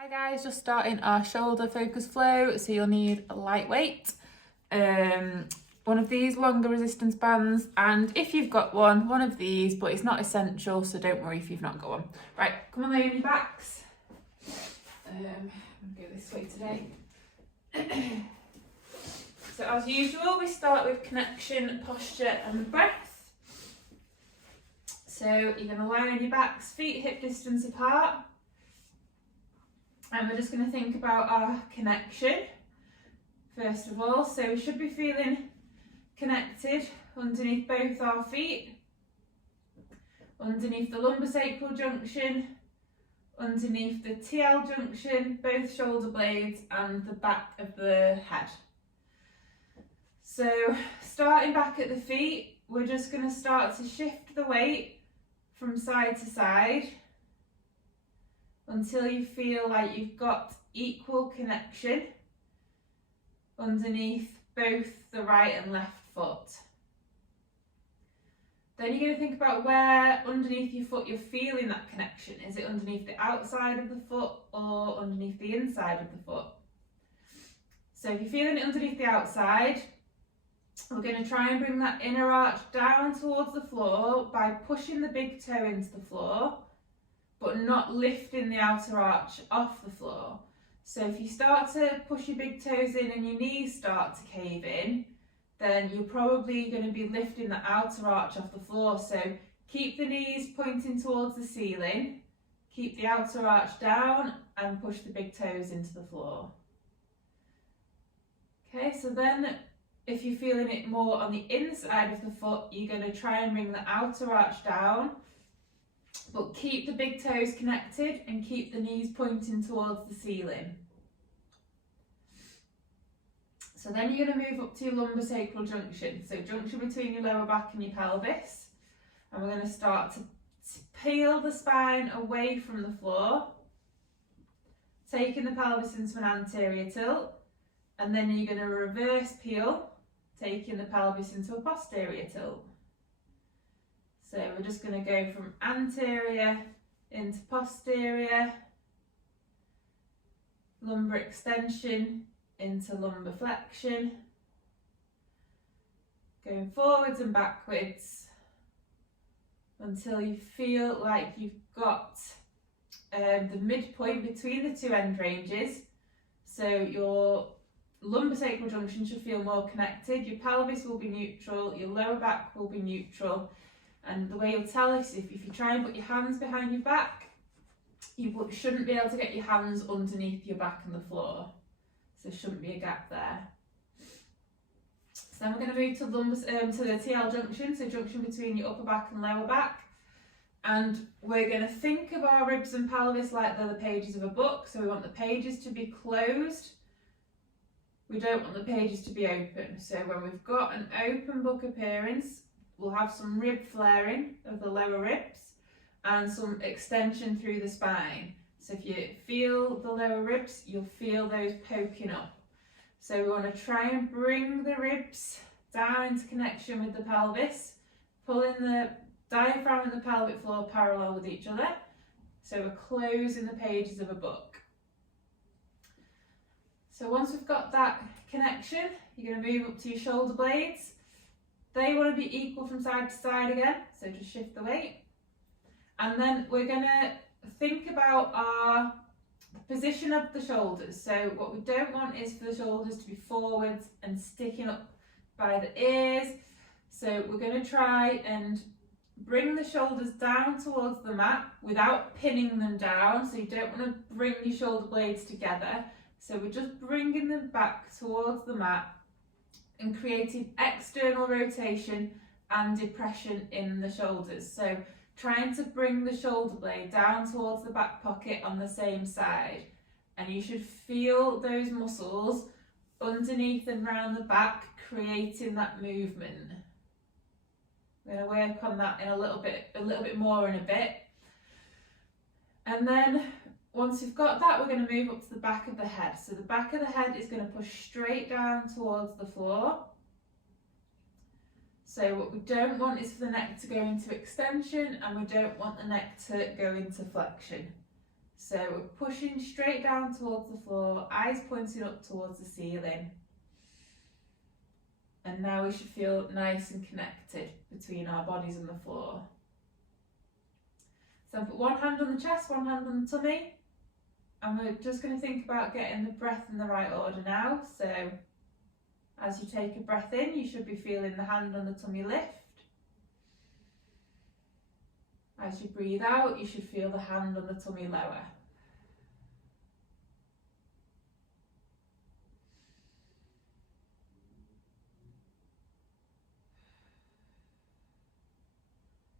Hi guys, just starting our shoulder focus flow, so you'll need a lightweight, one of these longer resistance bands, and if you've got one of these, but it's not essential, so don't worry if you've not got one. Right, come on, lay on your backs. I'm going to go this way today. So as usual, we start with connection, posture and breath. So you're going to lie on your backs, feet hip distance apart. And we're just going to think about our connection first of all. So we should be feeling connected underneath both our feet, underneath the lumbosacral junction, underneath the TL junction, both shoulder blades and the back of the head. So starting back at the feet, we're just going to start to shift the weight from side to side until you feel like you've got equal connection underneath both the right and left foot. Then you're going to think about where underneath your foot you're feeling that connection. Is it underneath the outside of the foot or underneath the inside of the foot? So if you're feeling it underneath the outside, we're going to try and bring that inner arch down towards the floor by pushing the big toe into the floor, but not lifting the outer arch off the floor. So if you start to push your big toes in and your knees start to cave in, then you're probably going to be lifting the outer arch off the floor. So keep the knees pointing towards the ceiling, keep the outer arch down and push the big toes into the floor. Okay, so then if you're feeling it more on the inside of the foot, you're going to try and bring the outer arch down, but keep the big toes connected and keep the knees pointing towards the ceiling. So then you're going to move up to your lumbosacral junction, so junction between your lower back and your pelvis, and we're going to start to peel the spine away from the floor, taking the pelvis into an anterior tilt, and then you're going to reverse peel, taking the pelvis into a posterior tilt. So we're just going to go from anterior into posterior, lumbar extension into lumbar flexion, going forwards and backwards until you feel like you've got the midpoint between the two end ranges. So your lumbosacral junction should feel more connected, your pelvis will be neutral, your lower back will be neutral. And the way you'll tell us if you try and put your hands behind your back, you shouldn't be able to get your hands underneath your back and the floor. So there shouldn't be a gap there. So then we're going to move to the TL junction, so junction between your upper back and lower back. And we're going to think of our ribs and pelvis like they're the pages of a book. So we want the pages to be closed. We don't want the pages to be open. So when we've got an open book appearance, we'll have some rib flaring of the lower ribs and some extension through the spine. So if you feel the lower ribs, you'll feel those poking up. So we want to try and bring the ribs down into connection with the pelvis, pulling the diaphragm and the pelvic floor parallel with each other. So we're closing the pages of a book. So once we've got that connection, you're going to move up to your shoulder blades. They want to be equal from side to side again, so just shift the weight. And then we're going to think about our position of the shoulders. So what we don't want is for the shoulders to be forwards and sticking up by the ears. So we're going to try and bring the shoulders down towards the mat without pinning them down. So you don't want to bring your shoulder blades together. So we're just bringing them back towards the mat and creating external rotation and depression in the shoulders. So trying to bring the shoulder blade down towards the back pocket on the same side. And you should feel those muscles underneath and round the back creating that movement. We're going to work on that in a little bit more in a bit. And then once you've got that, we're going to move up to the back of the head. So the back of the head is going to push straight down towards the floor. So what we don't want is for the neck to go into extension, and we don't want the neck to go into flexion. So we're pushing straight down towards the floor, eyes pointing up towards the ceiling. And now we should feel nice and connected between our bodies and the floor. So put one hand on the chest, one hand on the tummy. And we're just going to think about getting the breath in the right order now. So as you take a breath in, you should be feeling the hand on the tummy lift. As you breathe out, you should feel the hand on the tummy lower.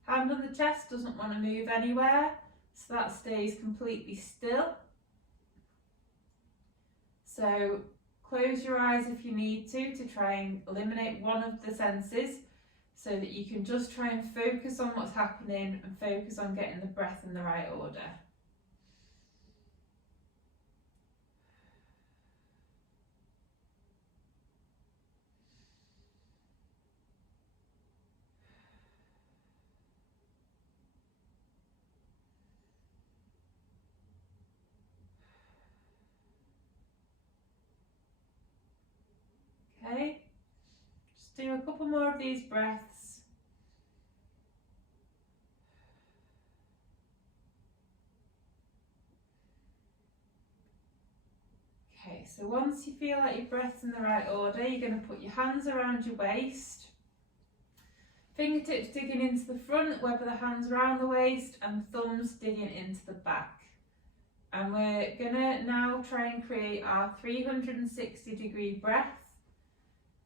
Hand on the chest doesn't want to move anywhere, so that stays completely still. So close your eyes if you need to try and eliminate one of the senses, so that you can just try and focus on what's happening and focus on getting the breath in the right order. Okay, just do a couple more of these breaths. Okay, so once you feel like your breath's in the right order, you're going to put your hands around your waist, fingertips digging into the front, web of the hands around the waist, and thumbs digging into the back. And we're going to now try and create our 360-degree breath,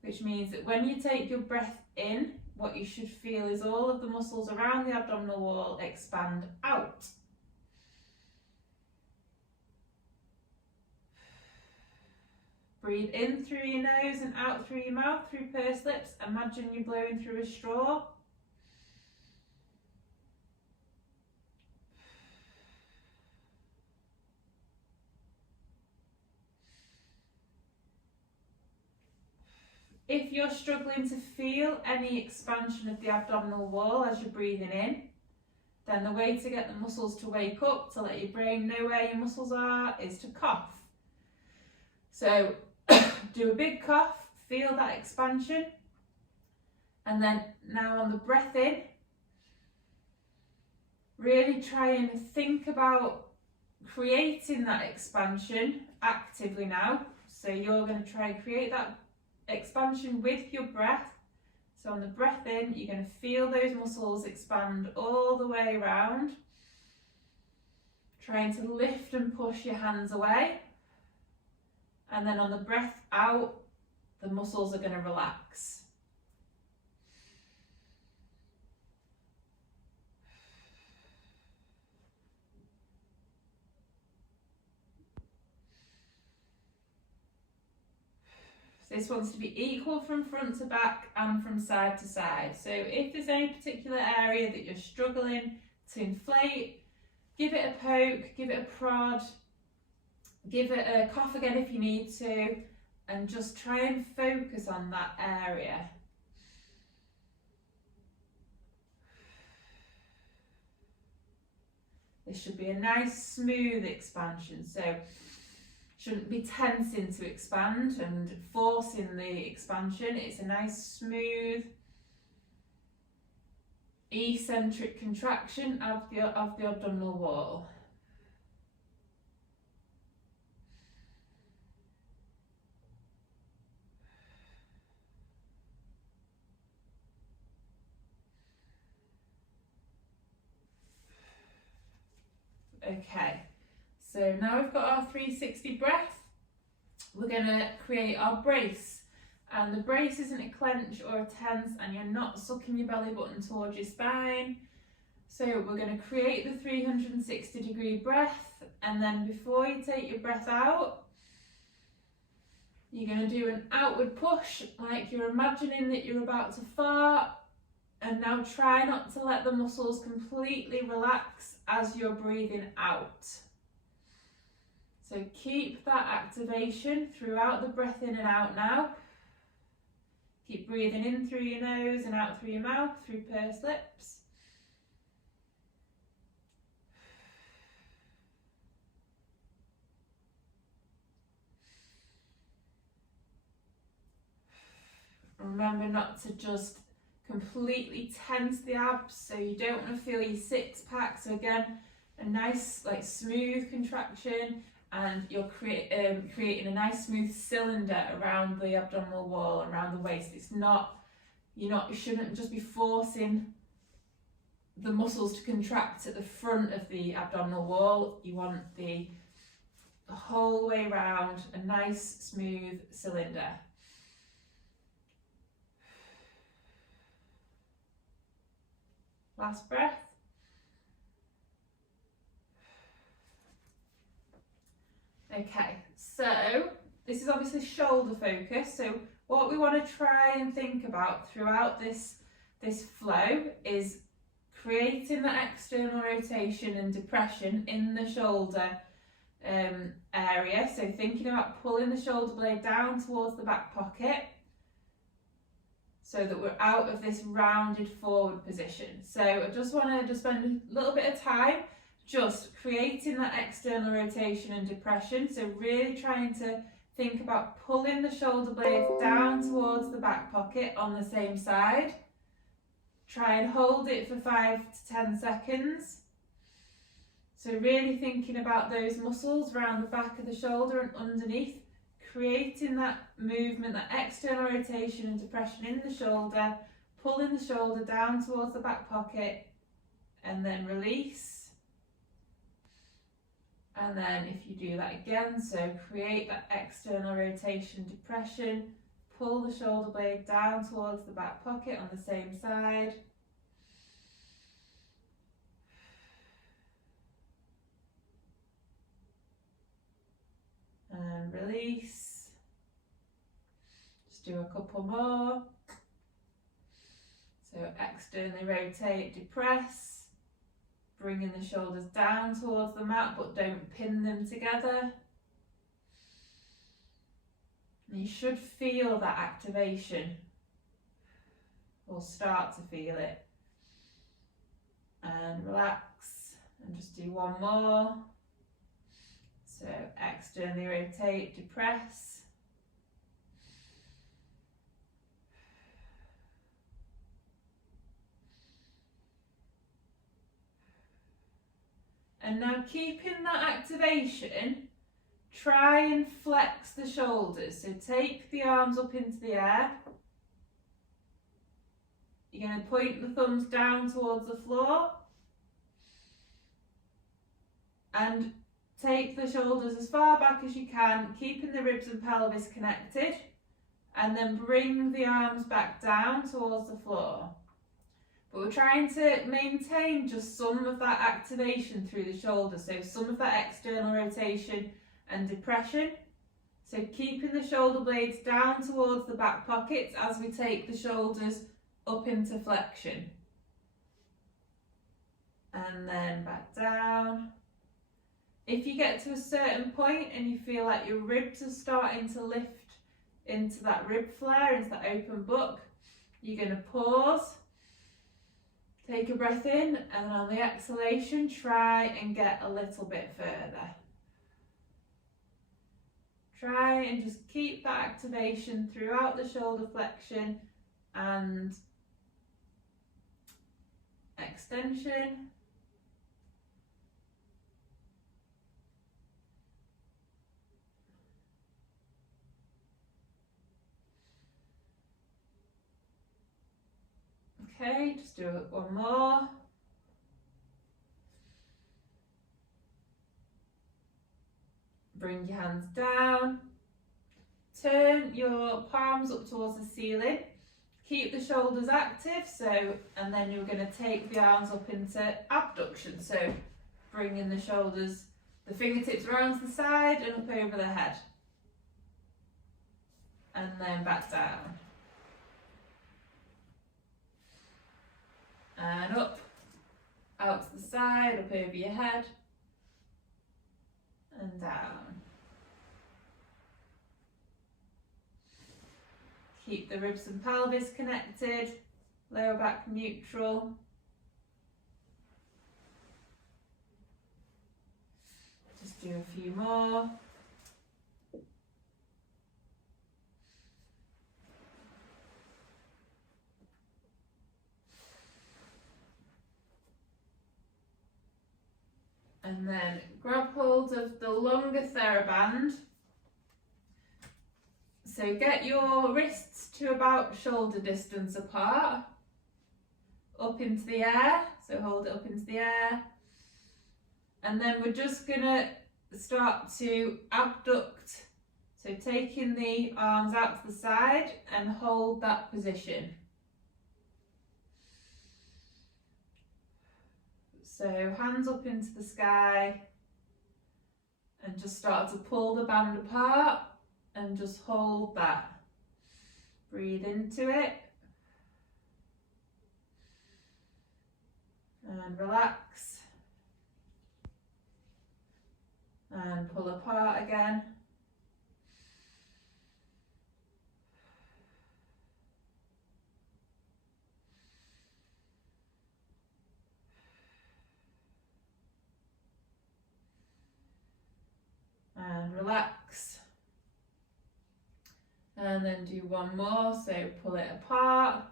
which means that when you take your breath in, what you should feel is all of the muscles around the abdominal wall expand out. Breathe in through your nose and out through your mouth, through pursed lips. Imagine you're blowing through a straw. If you're struggling to feel any expansion of the abdominal wall as you're breathing in, then the way to get the muscles to wake up, to let your brain know where your muscles are, is to cough. So do a big cough, feel that expansion, and then now on the breath in, really try and think about creating that expansion actively now. So you're going to try and create that expansion with your breath. So on the breath in, you're going to feel those muscles expand all the way around, trying to lift and push your hands away. And then on the breath out, the muscles are going to relax. This wants to be equal from front to back and from side to side. So if there's any particular area that you're struggling to inflate, give it a poke, give it a prod, give it a cough again if you need to, and just try and focus on that area. This should be a nice smooth expansion. So shouldn't be tensing to expand and forcing the expansion. It's a nice smooth eccentric contraction of the abdominal wall. Okay, so now we've got our 360 breath. We're going to create our brace, and the brace isn't a clench or a tense, and you're not sucking your belly button towards your spine. So we're going to create the 360-degree breath, and then before you take your breath out, you're going to do an outward push, like you're imagining that you're about to fart. And now try not to let the muscles completely relax as you're breathing out. So keep that activation throughout the breath in and out now. Keep breathing in through your nose and out through your mouth, through pursed lips. Remember not to just completely tense the abs, so you don't want to feel your six pack. So again, a nice like smooth contraction, and you're creating a nice smooth cylinder around the abdominal wall, around the waist. It's not, you shouldn't just be forcing the muscles to contract at the front of the abdominal wall. You want the whole way around, a nice smooth cylinder. Last breath. Okay, so this is obviously shoulder focus. So what we want to try and think about throughout this flow is creating that external rotation and depression in the shoulder area. So thinking about pulling the shoulder blade down towards the back pocket, so that we're out of this rounded forward position. So I just want to spend a little bit of time just creating that external rotation and depression. So really trying to think about pulling the shoulder blade down towards the back pocket on the same side. Try and hold it for 5 to 10 seconds. So really thinking about those muscles around the back of the shoulder and underneath, creating that movement, that external rotation and depression in the shoulder, pulling the shoulder down towards the back pocket, and then release. And then if you do that again, so create that external rotation, depression, pull the shoulder blade down towards the back pocket on the same side. And release. Just do a couple more. So externally rotate, depress, bringing the shoulders down towards the mat, but don't pin them together. And you should feel that activation, or start to feel it. And relax, and just do one more. So externally rotate, depress. And now keeping that activation, try and flex the shoulders. So take the arms up into the air. You're going to point the thumbs down towards the floor. And take the shoulders as far back as you can, keeping the ribs and pelvis connected. And then bring the arms back down towards the floor. But we're trying to maintain just some of that activation through the shoulders, so some of that external rotation and depression. So keeping the shoulder blades down towards the back pockets as we take the shoulders up into flexion. And then back down. If you get to a certain point and you feel like your ribs are starting to lift into that rib flare, into that open book, you're going to pause. Take a breath in, and on the exhalation, try and get a little bit further. Try and just keep that activation throughout the shoulder flexion and extension. Okay, just do it one more. Bring your hands down. Turn your palms up towards the ceiling. Keep the shoulders active, and then you're going to take the arms up into abduction. So bringing the shoulders, the fingertips around to the side and up over the head. And then back down. And up, out to the side, up over your head, and down. Keep the ribs and pelvis connected, lower back neutral. Just do a few more. And then grab hold of the longer TheraBand. So get your wrists to about shoulder distance apart, up into the air, so hold it up into the air. And then we're just gonna start to abduct, so taking the arms out to the side and hold that position. So hands up into the sky and just start to pull the band apart and just hold that. Breathe into it and relax and pull apart again. And relax. And then do one more, so pull it apart.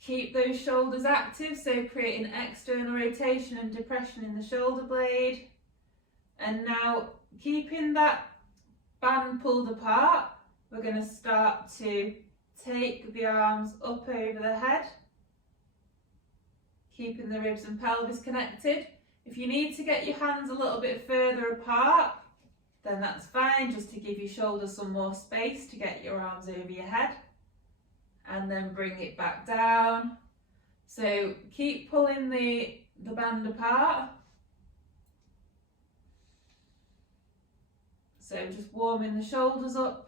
Keep those shoulders active, so creating external rotation and depression in the shoulder blade. And now, keeping that band pulled apart, we're going to start to take the arms up over the head, keeping the ribs and pelvis connected. If you need to get your hands a little bit further apart, then that's fine, just to give your shoulders some more space to get your arms over your head. And then bring it back down. So keep pulling the band apart. So just warming the shoulders up.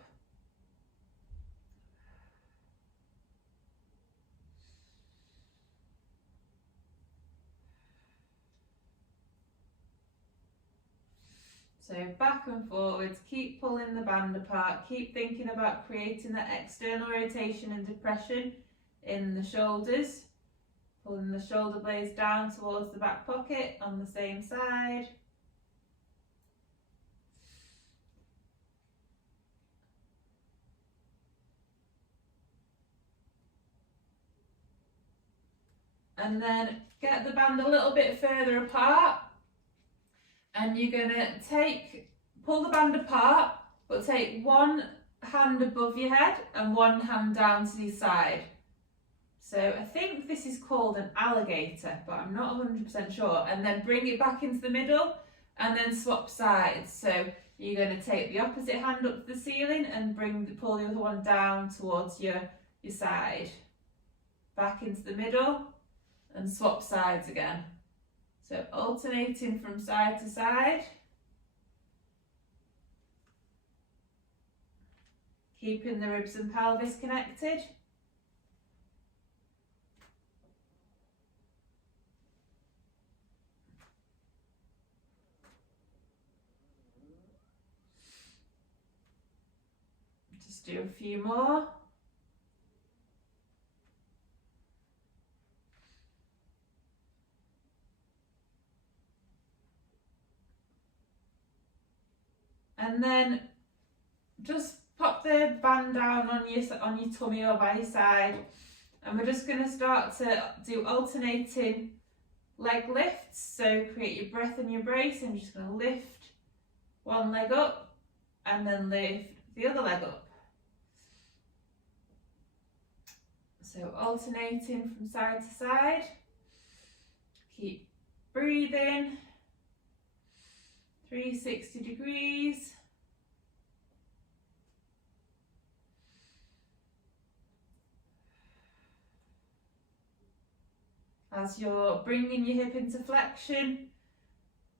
So back and forwards, keep pulling the band apart, keep thinking about creating that external rotation and depression in the shoulders, pulling the shoulder blades down towards the back pocket on the same side. And then get the band a little bit further apart. And you're going to pull the band apart, but take one hand above your head and one hand down to your side. So I think this is called an alligator, but I'm not 100% sure. And then bring it back into the middle and then swap sides. So you're going to take the opposite hand up to the ceiling and pull the other one down towards your side. Back into the middle and swap sides again. So alternating from side to side, keeping the ribs and pelvis connected. Just do a few more. And then just pop the band down on your tummy or by your side, and we're just going to start to do alternating leg lifts. So create your breath and your brace, and you're just going to lift one leg up and then lift the other leg up. So alternating from side to side. Keep breathing. 360 degrees. As you're bringing your hip into flexion,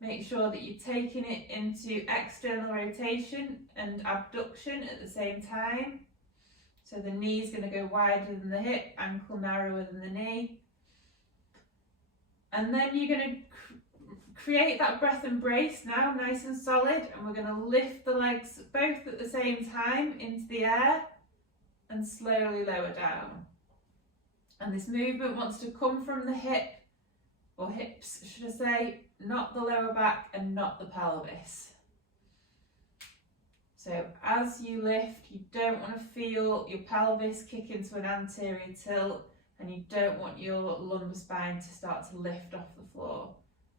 make sure that you're taking it into external rotation and abduction at the same time. So the knee's going to go wider than the hip, ankle narrower than the knee. And then you're going to create that breath and brace now, nice and solid, and we're going to lift the legs both at the same time into the air and slowly lower down. And this movement wants to come from the hip, or hips should I say, not the lower back and not the pelvis. So as you lift, you don't want to feel your pelvis kick into an anterior tilt and you don't want your lumbar spine to start to lift off the floor.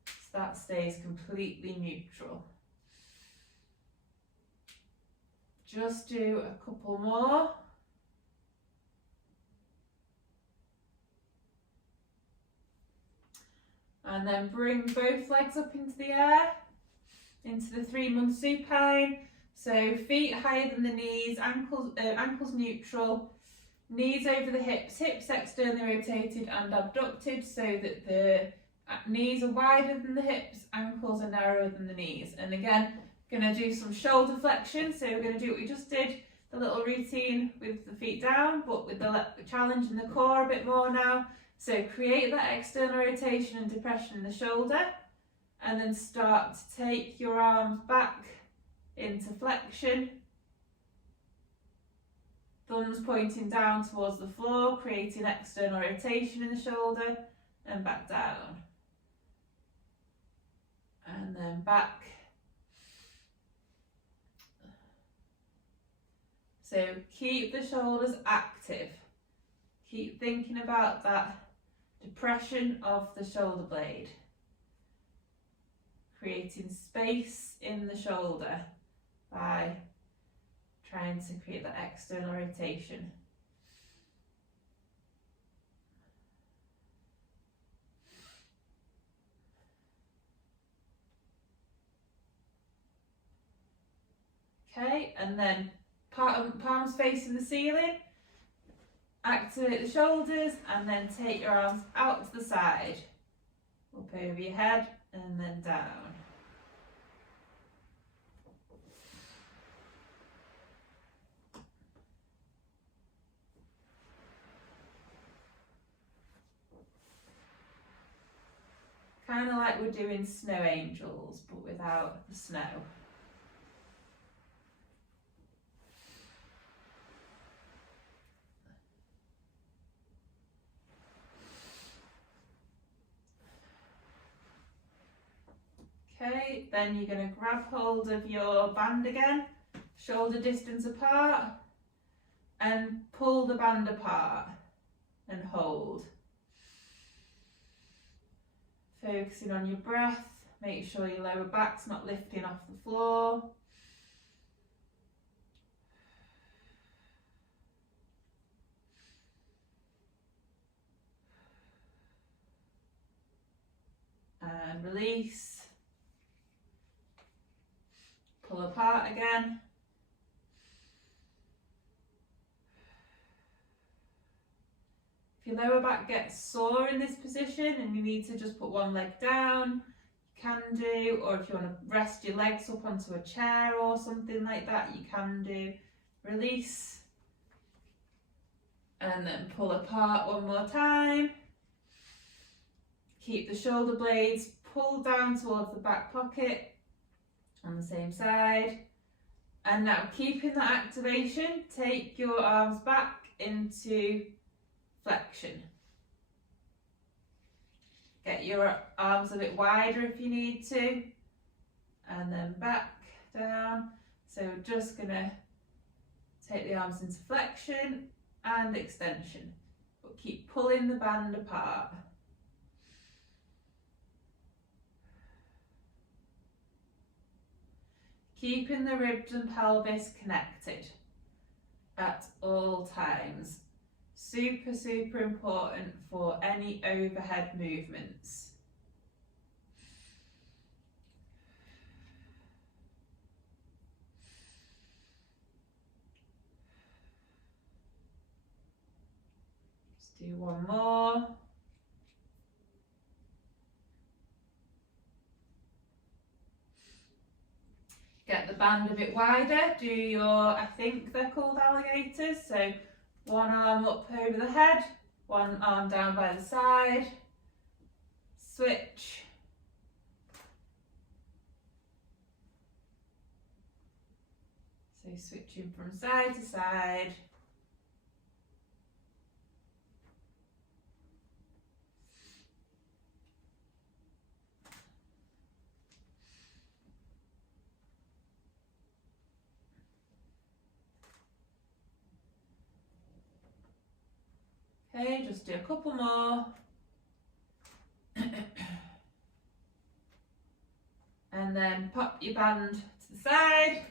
So that stays completely neutral. Just do a couple more. And then bring both legs up into the air, into the 3-month supine. So feet higher than the knees, ankles neutral, knees over the hips, hips externally rotated and abducted so that the knees are wider than the hips, ankles are narrower than the knees. And again, going to do some shoulder flexion. So we're going to do what we just did, the little routine with the feet down, but with the challenge in the core a bit more now. So create that external rotation and depression in the shoulder, and then start to take your arms back into flexion. Thumbs pointing down towards the floor, creating external rotation in the shoulder, and back down. And then back. So keep the shoulders active. Keep thinking about that depression of the shoulder blade. Creating space in the shoulder by trying to create that external rotation. Okay, and then palms facing the ceiling. Activate the shoulders and then take your arms out to the side. Up over your head and then down. Kind of like we're doing snow angels, but without the snow. Okay, then you're going to grab hold of your band again, shoulder distance apart, and pull the band apart and hold. Focusing on your breath, make sure your lower back's not lifting off the floor. And release. Pull apart again. If your lower back gets sore in this position and you need to just put one leg down, you can do, or if you want to rest your legs up onto a chair or something like that, you can do. Release. And then pull apart one more time. Keep the shoulder blades pulled down towards the back pocket on the same side. And now, keeping that activation, take your arms back into flexion. Get your arms a bit wider if you need to, and then back down. So we're just going to take the arms into flexion and extension, but keep pulling the band apart. Keeping the ribs and pelvis connected at all times. Super, super important for any overhead movements. Just do one more. Get the band a bit wider, do your, I think they're called alligators, so one arm up over the head, one arm down by the side, switch. So switching from side to side. Okay, just do a couple more. And then pop your band to the side,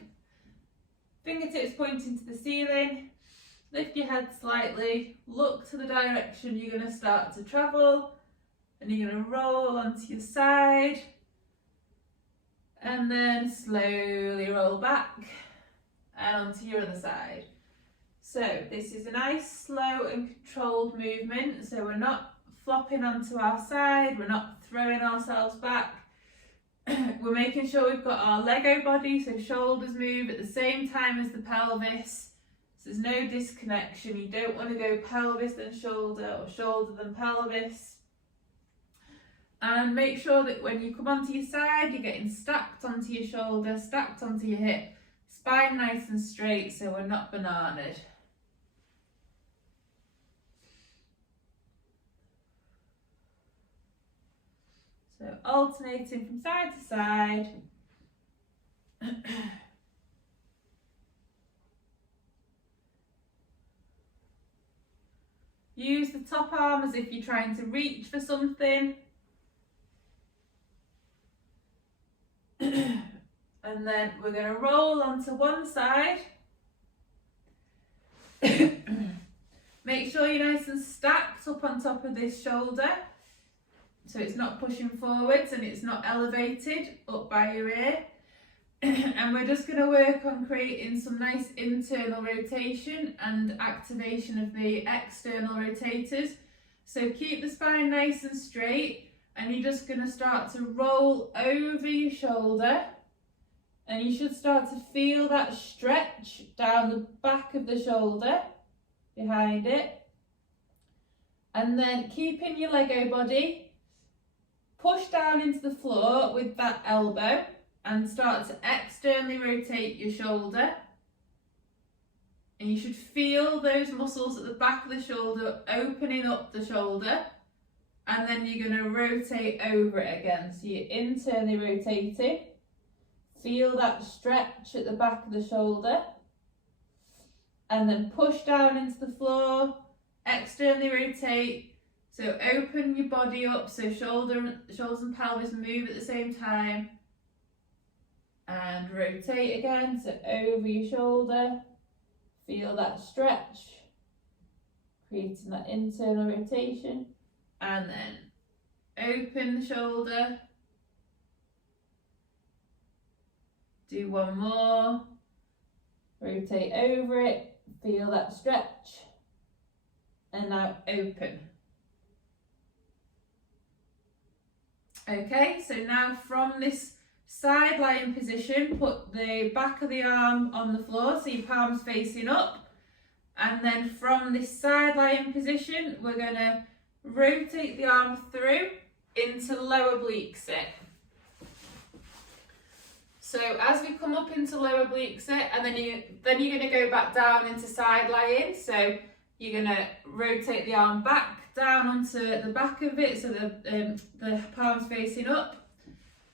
fingertips pointing to the ceiling, lift your head slightly, look to the direction you're going to start to travel, and you're going to roll onto your side, and then slowly roll back and onto your other side. So this is a nice slow and controlled movement, so we're not flopping onto our side, we're not throwing ourselves back. We're making sure we've got our Lego body, so shoulders move at the same time as the pelvis. So there's no disconnection. You don't want to go pelvis then shoulder or shoulder then pelvis. And make sure that when you come onto your side, you're getting stacked onto your shoulder, stacked onto your hip, spine nice and straight so we're not bananaed. So alternating from side to side. Use the top arm as if you're trying to reach for something. And then we're going to roll onto one side. Make sure you're nice and stacked up on top of this shoulder, so it's not pushing forwards and it's not elevated up by your ear. And we're just going to work on creating some nice internal rotation and activation of the external rotators. So keep the spine nice and straight, and you're just going to start to roll over your shoulder, and you should start to feel that stretch down the back of the shoulder behind it. And then keeping your Lego body, push down into the floor with that elbow and start to externally rotate your shoulder. And you should feel those muscles at the back of the shoulder opening up the shoulder. And then you're going to rotate over it again. So you're internally rotating. Feel that stretch at the back of the shoulder. And then push down into the floor, externally rotate. So open your body up so shoulders and pelvis move at the same time. And rotate again, so over your shoulder. Feel that stretch, creating that internal rotation. And then open the shoulder. Do one more. Rotate over it, feel that stretch. And now open. Okay, so now from this side lying position, put the back of the arm on the floor, so your palms facing up. And then from this side lying position, we're going to rotate the arm through into lower oblique sit. So as we come up into lower oblique sit, and then you're going to go back down into side lying. So you're going to rotate the arm back down onto the back of it, so the palms facing up.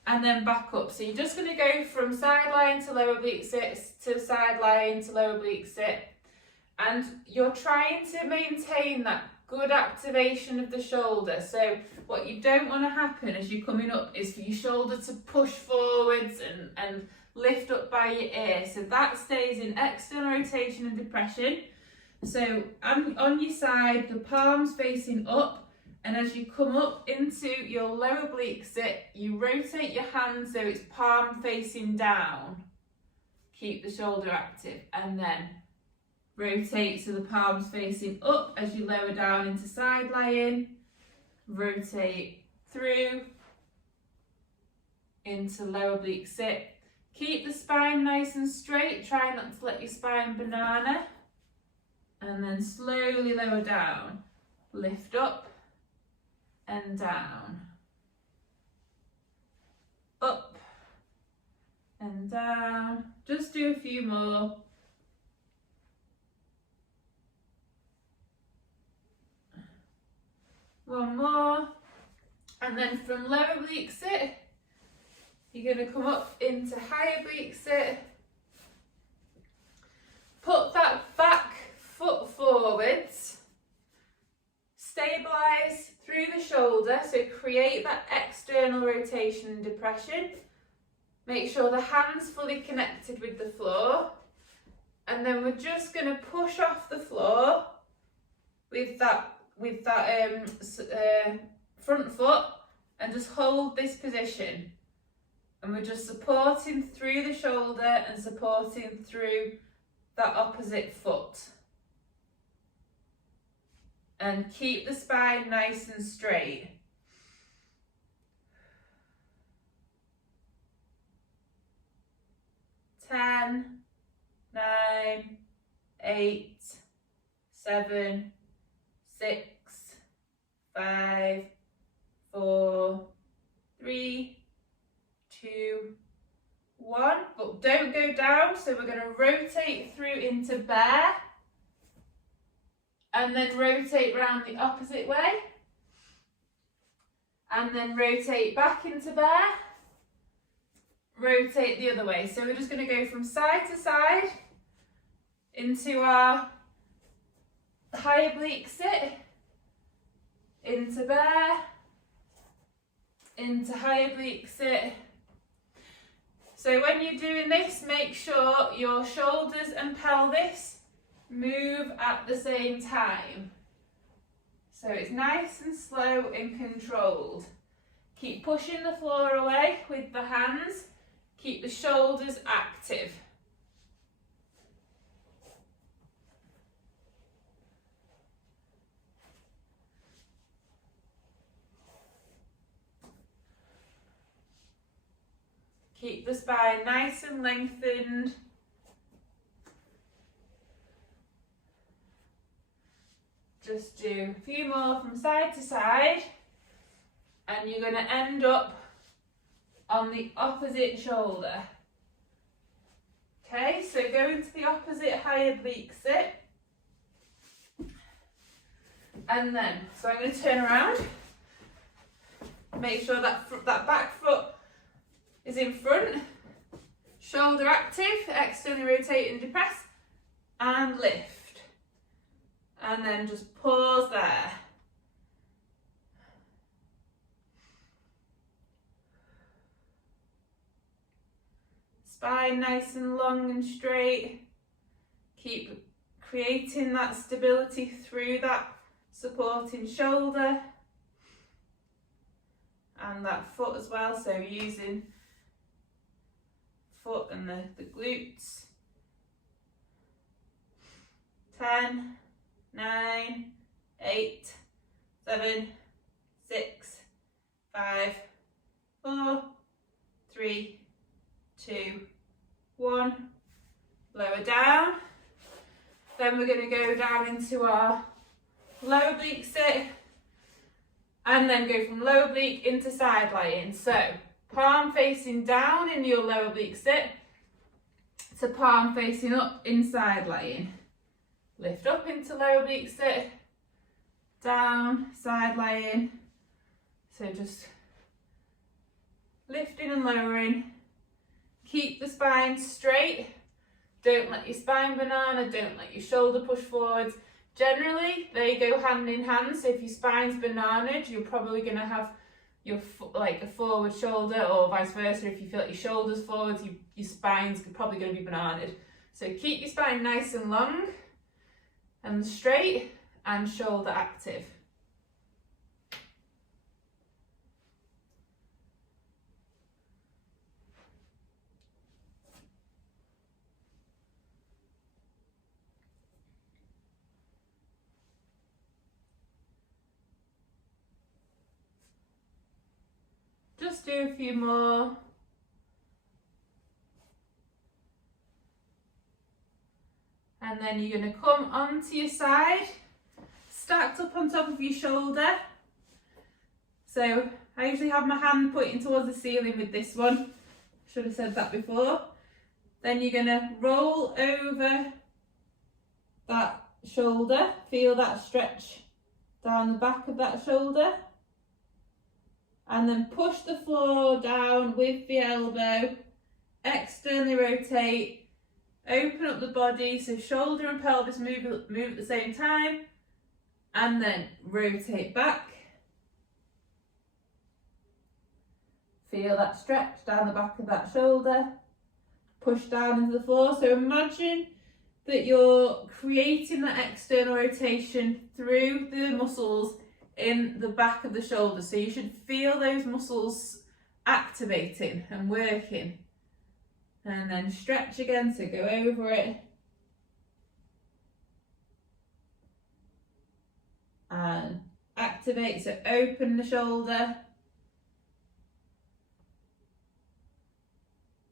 And then back up. So you're just going to go from side lying to lower oblique sit to side lying to lower oblique sit. And you're trying to maintain that good activation of the shoulder. So what you don't want to happen as you're coming up is for your shoulder to push forwards and lift up by your ear. So that stays in external rotation and depression. So on your side, the palms facing up. And as you come up into your lower oblique sit, you rotate your hand so it's palm facing down. Keep the shoulder active, and then rotate so the palms facing up as you lower down into side lying. Rotate through into lower oblique sit. Keep the spine nice and straight. Try not to let your spine banana. And then slowly lower down. Lift up. And down, up and down. Just do a few more. One more. And then from lower oblique sit, you're going to come up into high oblique sit. Put that back foot forwards. stabilise through the shoulder, so create that external rotation and depression. Make sure the hand's fully connected with the floor, and then we're just going to push off the floor with that front foot and just hold this position. And we're just supporting through the shoulder and supporting through that opposite foot. And keep the spine nice and straight. Ten, 9, 8, 7, 6, 5, 4, 3, 2, 1. But don't go down, so we're going to rotate through into bear. And then rotate round the opposite way. And then rotate back into bear. Rotate the other way. So we're just going to go from side to side into our high oblique sit, into bear, into high oblique sit. So when you're doing this, make sure your shoulders and pelvis move at the same time. So it's nice and slow and controlled. Keep pushing the floor away with the hands. Keep the shoulders active. Keep the spine nice and lengthened. Just do a few more from side to side, and you're going to end up on the opposite shoulder. Okay, so go into the opposite high oblique sit. And then, so I'm going to turn around. Make sure that back foot is in front. Shoulder active, externally rotate and depress, and lift. And then just pause there. Spine nice and long and straight. Keep creating that stability through that supporting shoulder and that foot as well. So using foot and the glutes. 10, 9, 8, 7, 6, 5, 4, 3, 2, 1. Lower down. Then we're going to go down into our low oblique sit, and then go from low oblique into side lying. So palm facing down in your low oblique sit to palm facing up in side lying. Lift up into low oblique sit, down, side lying. So just lifting and lowering. Keep the spine straight. Don't let your spine banana, don't let your shoulder push forwards. Generally, they go hand in hand. So if your spine's bananaed, you're probably going to have your like a forward shoulder, or vice versa. If you feel like your shoulder's forwards, your spine's probably going to be bananaed. So keep your spine nice and long and straight, and shoulder active. Just do a few more. And then you're going to come onto your side, stacked up on top of your shoulder. So I usually have my hand pointing towards the ceiling with this one. Should have said that before. Then you're going to roll over that shoulder. Feel that stretch down the back of that shoulder. And then push the floor down with the elbow. Externally rotate. Open up the body, so shoulder and pelvis move at the same time, and then rotate back. Feel that stretch down the back of that shoulder, push down into the floor. So imagine that you're creating that external rotation through the muscles in the back of the shoulder. So you should feel those muscles activating and working. And then stretch again, so go over it. And activate, so open the shoulder.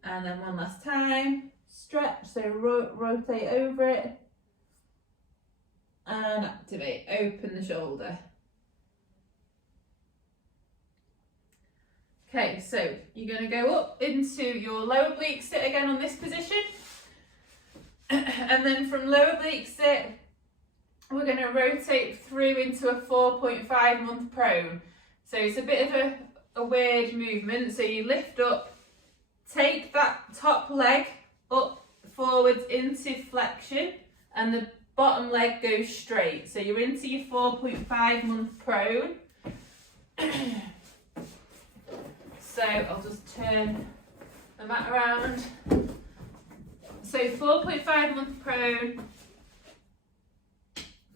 And then one last time, stretch, so rotate over it. And activate, open the shoulder. Okay, so you're going to go up into your lower oblique sit again on this position. And then from lower oblique sit, we're going to rotate through into a 4.5 month prone. So it's a bit of a weird movement. So you lift up, take that top leg up forwards into flexion, and the bottom leg goes straight. So you're into your 4.5 month prone. So I'll just turn the mat around. So 4.5 month prone.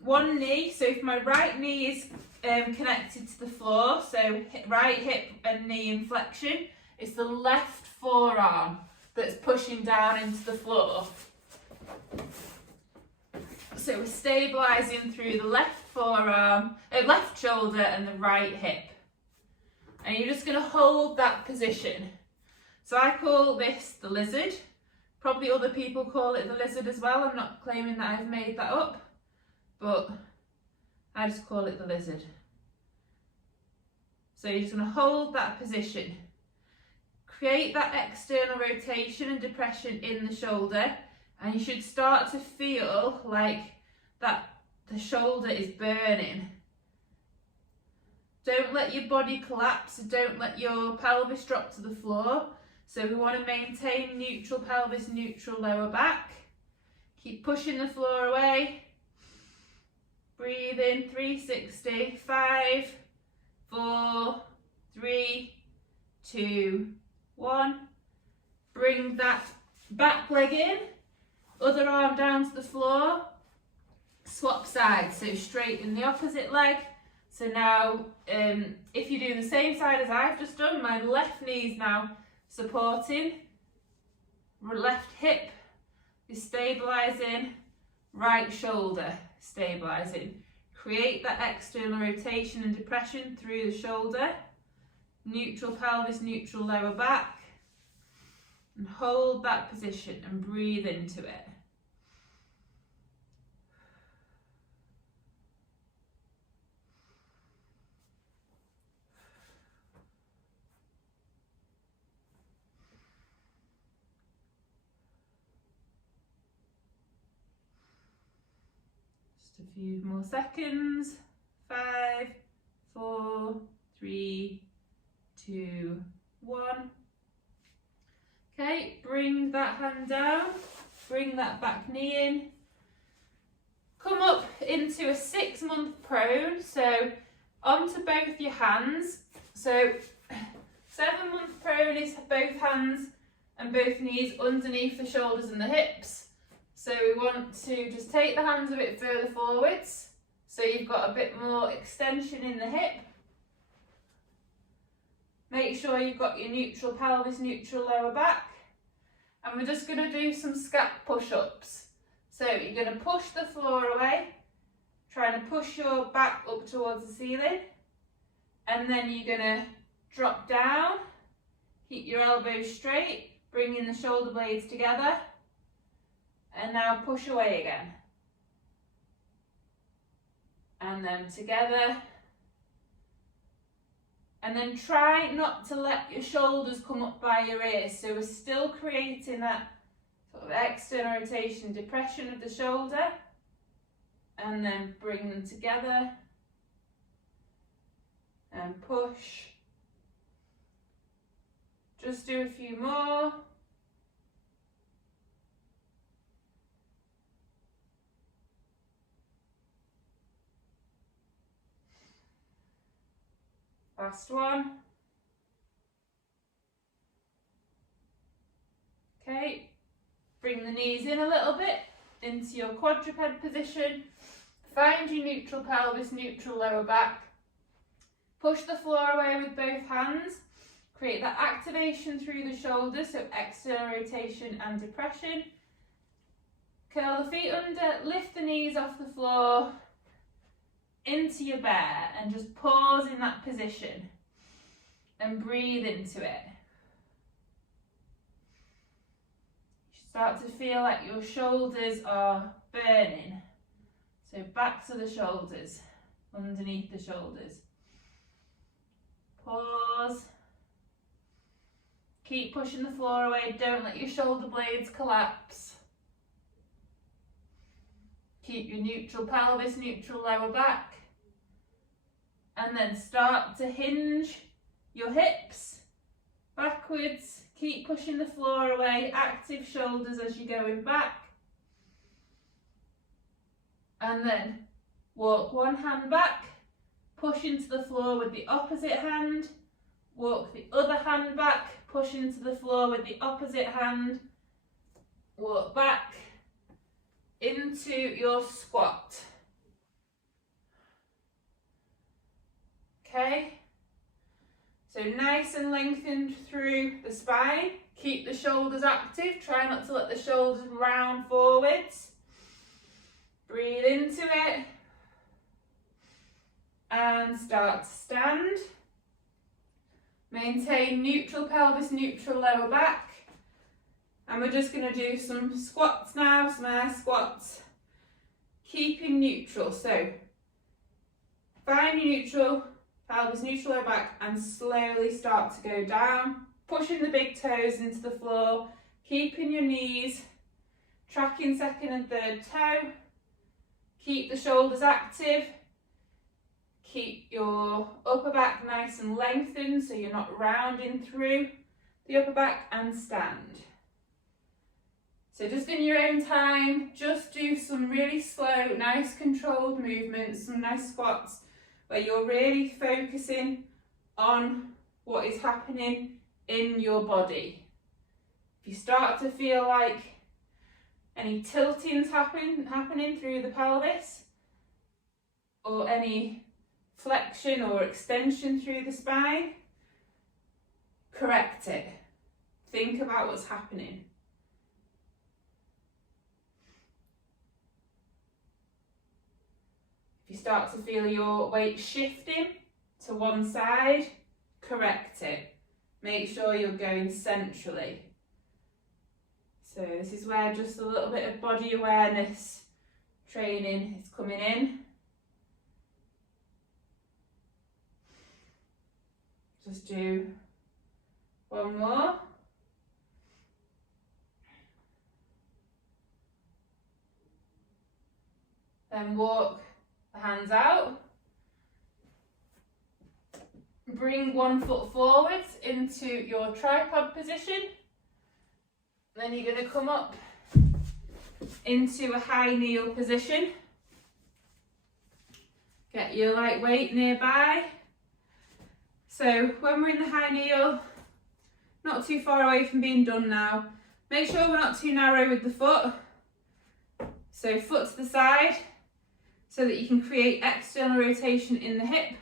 One knee, so if my right knee is connected to the floor, so right hip and knee in flexion, it's the left forearm that's pushing down into the floor. So we're stabilising through the left forearm, left shoulder and the right hip. And you're just going to hold that position. So I call this the lizard. Probably other people call it the lizard as well. I'm not claiming that I've made that up, but I just call it the lizard. So you're just going to hold that position. Create that external rotation and depression in the shoulder, and you should start to feel like that the shoulder is burning. Don't let your body collapse, don't let your pelvis drop to the floor. So we want to maintain neutral pelvis, neutral lower back. Keep pushing the floor away. Breathe in, 360, 5, 4, 3, 2, 1. Bring that back leg in, other arm down to the floor. Swap sides, so straighten the opposite leg. So now, if you do the same side as I've just done, my left knee is now supporting, left hip is stabilising, right shoulder stabilising. Create that external rotation and depression through the shoulder, neutral pelvis, neutral lower back, and hold that position and breathe into it. A few more seconds. 5, 4, 3, 2, 1. Okay, bring that hand down, bring that back knee in. Come up into a 6 month prone, so onto both your hands. So 7 month prone is both hands and both knees underneath the shoulders and the hips. So we want to just take the hands a bit further forwards, so you've got a bit more extension in the hip. Make sure you've got your neutral pelvis, neutral lower back. And we're just going to do some scap push-ups. So you're going to push the floor away, trying to push your back up towards the ceiling. And then you're going to drop down, keep your elbows straight, bringing the shoulder blades together. And now push away again. And then together. And then try not to let your shoulders come up by your ears. So we're still creating that sort of external rotation, depression of the shoulder. And then bring them together. And push. Just do a few more. Last one. Okay, bring the knees in a little bit into your quadruped position. Find your neutral pelvis, neutral lower back. Push the floor away with both hands. Create that activation through the shoulders, so external rotation and depression. Curl the feet under, lift the knees off the floor into your bear and just pause in that position and breathe into it. You start to feel like your shoulders are burning. So back to the shoulders, underneath the shoulders. Pause. Keep pushing the floor away, don't let your shoulder blades collapse. Keep your neutral pelvis, neutral lower back. And then start to hinge your hips backwards. Keep pushing the floor away, active shoulders as you're going back. And then walk one hand back, push into the floor with the opposite hand. Walk the other hand back, push into the floor with the opposite hand. Walk back into your squat. Okay, so nice and lengthened through the spine. Keep the shoulders active, try not to let the shoulders round forwards. Breathe into it and start to stand. Maintain neutral pelvis, neutral lower back. And we're just going to do some squats now, some air squats. Keeping neutral, so find your neutral pelvis, neutral lower back, and slowly start to go down. Pushing the big toes into the floor, keeping your knees, tracking second and third toe. Keep the shoulders active. Keep your upper back nice and lengthened so you're not rounding through the upper back, and stand. So just in your own time, just do some really slow, nice controlled movements, some nice squats where you're really focusing on what is happening in your body. If you start to feel like any tiltings happening through the pelvis, or any flexion or extension through the spine, correct it. Think about what's happening. If you start to feel your weight shifting to one side, correct it. Make sure you're going centrally. So this is where just a little bit of body awareness training is coming in. Just do one more. Then walk the hands out. Bring one foot forwards into your tripod position. Then you're going to come up into a high kneel position. Get your light weight nearby. So when we're in the high kneel, not too far away from being done now, make sure we're not too narrow with the foot. So foot to the side so that you can create external rotation in the hip.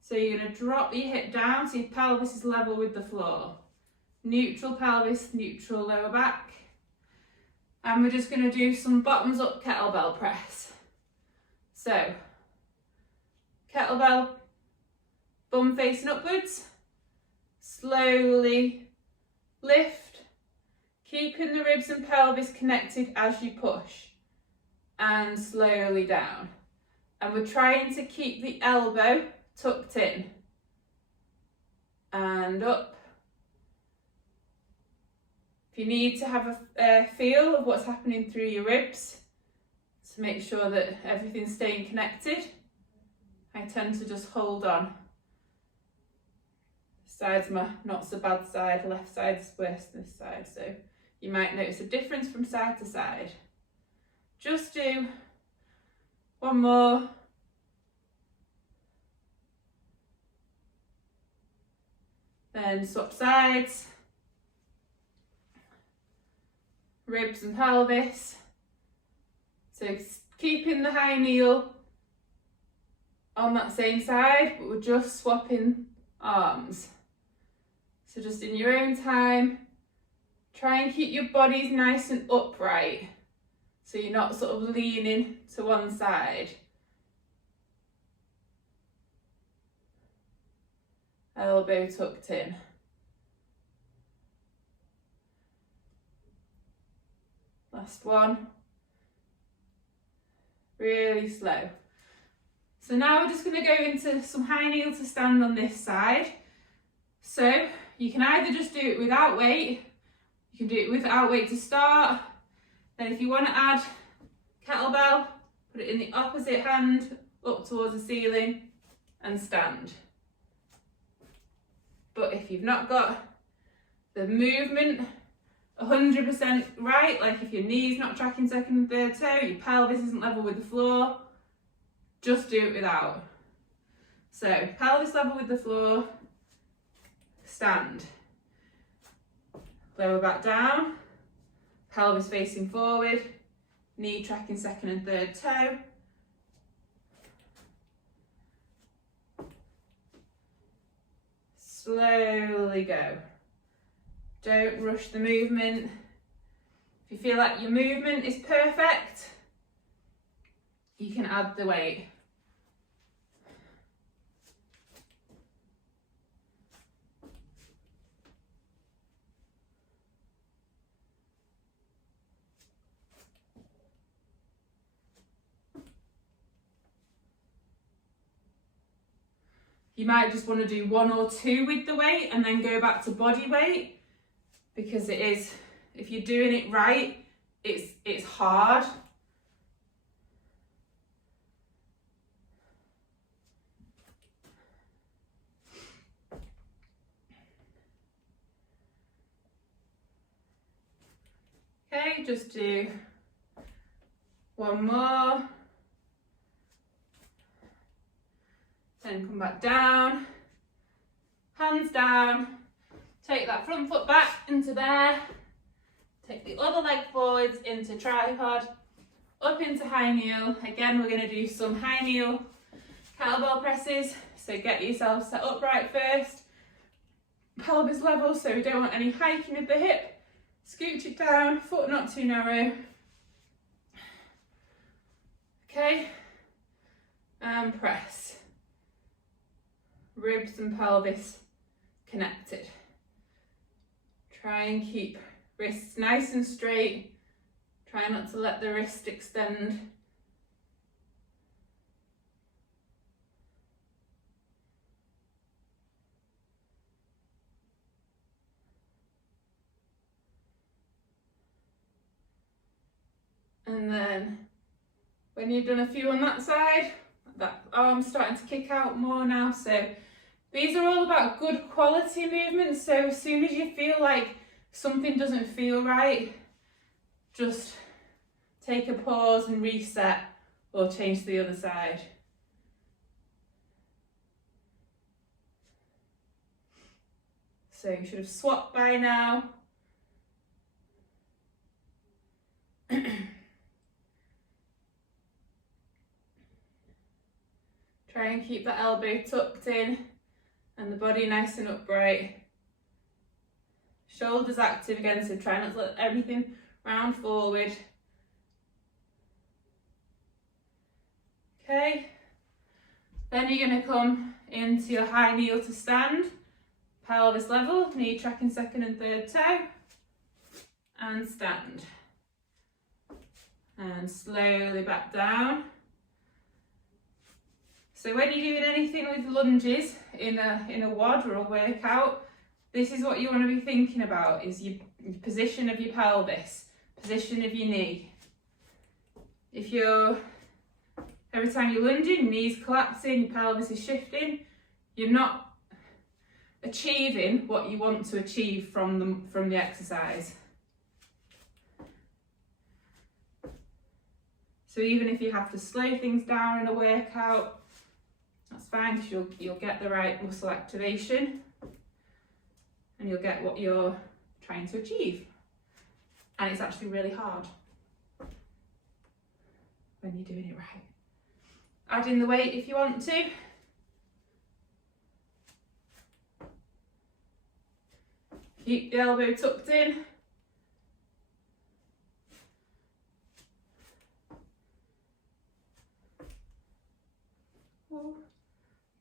So you're going to drop your hip down so your pelvis is level with the floor. Neutral pelvis, neutral lower back. And we're just going to do some bottoms up kettlebell press. So kettlebell, bum facing upwards, slowly lift, keeping the ribs and pelvis connected as you push, and slowly down. And we're trying to keep the elbow tucked in, and up. If you need to have a feel of what's happening through your ribs to make sure that everything's staying connected, I tend to just hold on. This side's my not so bad side, left side's worse than this side, so you might notice a difference from side to side. Just do one more. Then swap sides. Ribs and pelvis. So keeping the high kneel on that same side, but we're just swapping arms. So just in your own time, try and keep your bodies nice and upright, so you're not sort of leaning to one side. Elbow tucked in. Last one. Really slow. So now we're just going to go into some high kneel to stand on this side. So you can either just do it without weight, you can do it without weight to start. Then if you want to add kettlebell, put it in the opposite hand up towards the ceiling and stand. But if you've not got the movement 100% right, like if your knee's not tracking second and third toe, your pelvis isn't level with the floor, just do it without. So pelvis level with the floor, stand. Lower back down, pelvis facing forward, knee tracking second and third toe. Slowly go. Don't rush the movement. If you feel like your movement is perfect, you can add the weight. You might just want to do 1 or 2 with the weight and then go back to body weight, because it is, if you're doing it right, it's hard. Okay, just do 1 more. Then come back down, hands down, take that front foot back into there, take the other leg forwards into tripod, up into high kneel. Again, we're going to do some high kneel kettlebell presses, so get yourself set upright first, pelvis level, so we don't want any hiking of the hip, scooch it down, foot not too narrow. Okay, and press. Ribs and pelvis connected. Try and keep wrists nice and straight. Try not to let the wrist extend. And then when you've done a few on that side, that arm's starting to kick out more now. So these are all about good quality movements. So as soon as you feel like something doesn't feel right, just take a pause and reset, or change to the other side. So you should have swapped by now. Try and keep the elbow tucked in and the body nice and upright. Shoulders active again, so try not to let everything round forward. Okay, then you're going to come into your high kneel to stand, pelvis level, knee tracking second and third toe, and stand. And slowly back down. So when you're doing anything with lunges in a WOD or a workout, this is what you want to be thinking about, is your position of your pelvis, position of your knee. If you're, every time you're lunging, your knee's collapsing, your pelvis is shifting, you're not achieving what you want to achieve from the exercise. So even if you have to slow things down in a workout, that's fine, because you'll get the right muscle activation. and you'll get what you're trying to achieve. And it's actually really hard when you're doing it right. Add in the weight if you want to. Keep the elbow tucked in.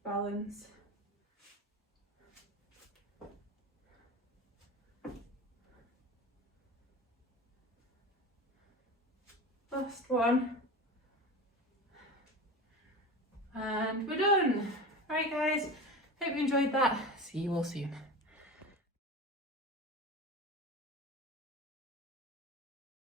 Balance. Last one. And we're done. Right guys, hope you enjoyed that. See you all soon.